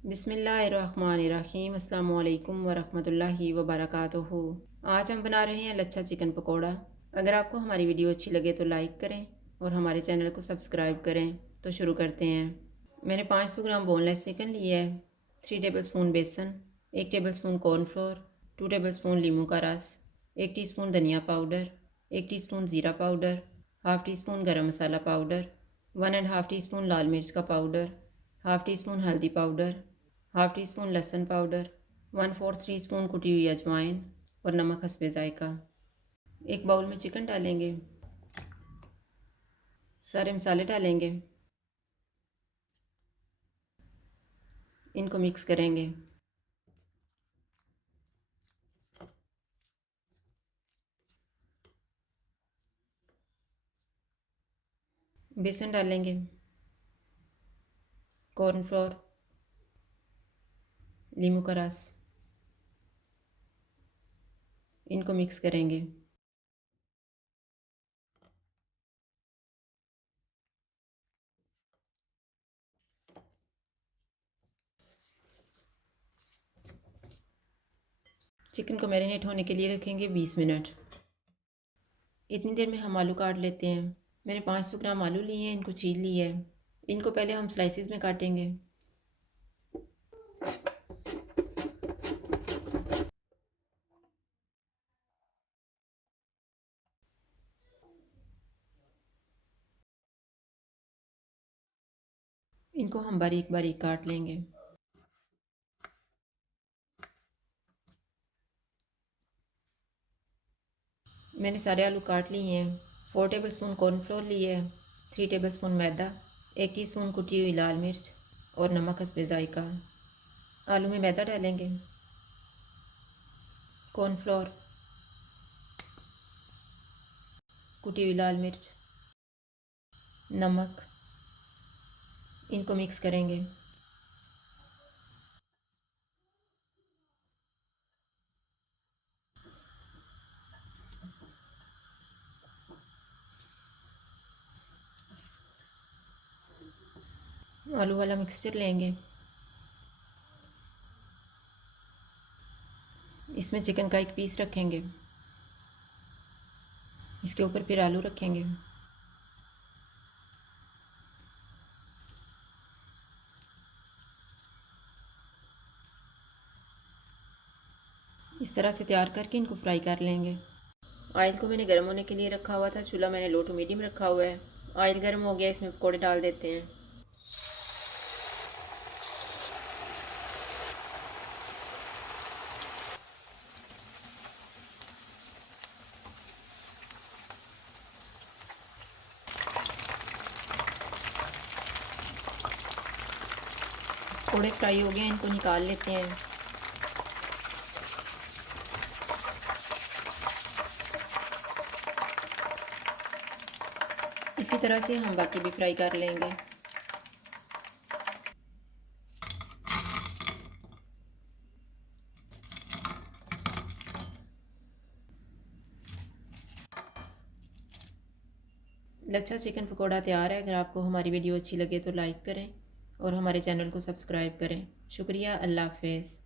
बिस्मिल्लाहिर्रहमानिर्रहीम अस्सलामुअलैकुम वरहमतुल्लाहि वबरकातुहू। आज हम बना रहे हैं लच्छा चिकन पकौड़ा। अगर आपको हमारी वीडियो अच्छी लगे तो लाइक करें और हमारे चैनल को सब्सक्राइब करें। तो शुरू करते हैं। मैंने 500 ग्राम बोनलेस चिकन लिया है, 3 टेबलस्पून बेसन, 1 टेबलस्पून कॉर्नफ्लोर, 2 टेबलस्पून लीमू का रस, 1 टीस्पून धनिया पाउडर, 1 टीस्पून ज़ीरा पाउडर, हाफ़ टी स्पून गरम मसाला पाउडर, 1.5 टीस्पून लाल मिर्च का पाउडर, हाफ़ टी स्पून हल्दी पाउडर, हाफ़ टी स्पून लहसुन पाउडर, 1/4 टीस्पून कुटी हुई अजवाइन और नमक हस्बे ज़ायका। एक बाउल में चिकन डालेंगे, सारे मसाले डालेंगे, इनको मिक्स करेंगे। बेसन डालेंगे, कॉर्नफ्लोर, लीमू का रस, इनको मिक्स करेंगे। चिकन को मैरिनेट होने के लिए रखेंगे 20 मिनट। इतनी देर में हम आलू काट लेते हैं। मैंने 500 ग्राम आलू लिए हैं, इनको छील लिया है। इनको पहले हम स्लाइसिस में काटेंगे। इनको हम बारीक बारीक काट लेंगे। मैंने सारे आलू काट लिए हैं। 4 टेबलस्पून कॉर्नफ्लोर लिए है, 3 टेबलस्पून मैदा, 1 टीस्पून कुटी हुई लाल मिर्च और नमक हस्बे ज़ायका। आलू में मैदा डालेंगे, कॉर्नफ्लोर, कुटी हुई लाल मिर्च, नमक, इनको मिक्स करेंगे। आलू वाला मिक्सचर लेंगे, इसमें चिकन का एक पीस रखेंगे, इसके ऊपर फिर आलू रखेंगे। इस तरह से तैयार करके इनको फ्राई कर लेंगे। ऑयल को मैंने गर्म होने के लिए रखा हुआ था, चूल्हा मैंने लो टू मीडियम रखा हुआ है। ऑयल गर्म हो गया, इसमें पकौड़े डाल देते हैं। पकौड़े फ्राई हो गए, इनको निकाल लेते हैं। इसी तरह से हम बाकी भी फ्राई कर लेंगे। लच्छा चिकन पकौड़ा तैयार है। अगर आपको हमारी वीडियो अच्छी लगे तो लाइक करें और हमारे चैनल को सब्सक्राइब करें। शुक्रिया। अल्लाह हाफ़िज़।